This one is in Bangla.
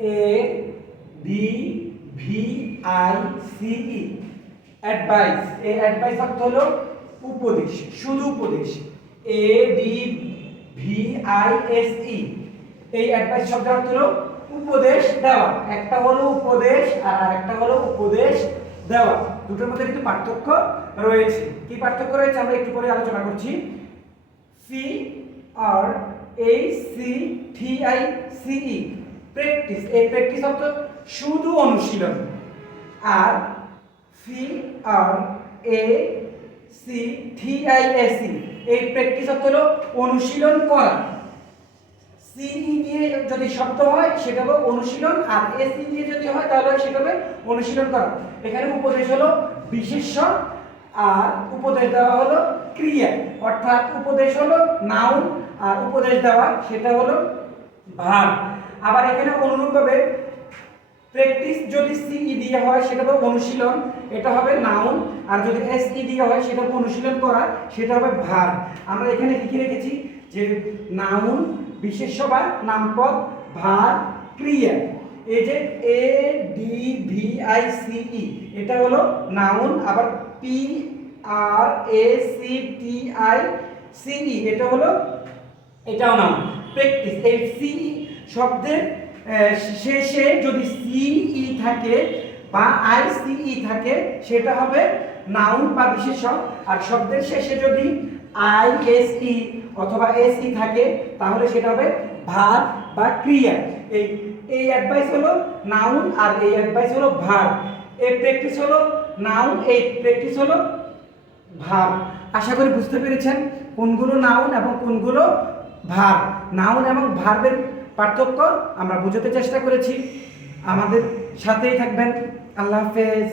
A D V I C E, advice. এই অ্যাডভাইস অর্থ হলো উপদেশ, শুধু উপদেশ। A D V I S E, এই অ্যাডভাইস শব্দের অর্থ হলো উপদেশ দেওয়া। একটা হলো উপদেশ আর আরেকটা হলো উপদেশ দেওয়া, দুটোর মধ্যে কিন্তু পার্থক্য রয়েছে। কি পার্থক্য রয়েছে আমরা একটু পরে আলোচনা করছি। C R A C T I C E, practice. এই প্র্যাকটিস অর্থ শুধু অনুশীলন। আর C R A C T I S E, এই প্র্যাকটিস অর্থ হলো অনুশীলন করা। সিই দিয়ে যদি শব্দ হয় সেটা হবে অনুশীলন, আর এসি দিয়ে যদি হয় তাহলে সেটা হবে অনুশীলন করা। এখানে উপদেশ হলো বিশেষ্য আর উপদেশ দেওয়া হলো ক্রিয়া, অর্থাৎ উপদেশ হলো নাউন আর উপদেশ দেওয়া সেটা হলো ভার্ব। আবার এখানে অনুরূপভাবে প্র্যাকটিস যদি সিই দিয়ে হয় সেটা হবে অনুশীলন, এটা হবে নাউন। আর যদি এসই দিয়ে হয় সেটা হবে অনুশীলন করা, সেটা হবে ভার্ব। আমরা এখানে লিখে রেখেছি যে নাউন, বিশেষ্য বা নামপদ, ভার্ব, ক্রিয়া। এই যে A D V I C E, এটা হলো নাউন। আবার P R A C T I C E, এটা হলো, এটাও নাউন। প্র্যাকটিস, এই সি শব্দের শেষে যদি সিই থাকে বা আইসিই থাকে সেটা হবে নাউন বা বিশেষ্য। আর শব্দের শেষে যদি আইএসই অথবা এসই থাকে তাহলে সেটা হবে ভার্ব বা ক্রিয়া। এই এই অ্যাডভাইস হলো নাউন আর এই অ্যাডভাইস হলো ভার্ব। এই প্র্যাকটিস হলো নাউন, এই প্র্যাকটিস হলো ভার্ব। আশা করি বুঝতে পেরেছেন কোনগুলো নাউন এবং কোনগুলো ভার্ব। নাউন এবং ভার্বের পার্থক্য আমরা বোঝাতে চেষ্টা করেছি। আমাদের সাথেই থাকবেন। আল্লাহ হাফেজ।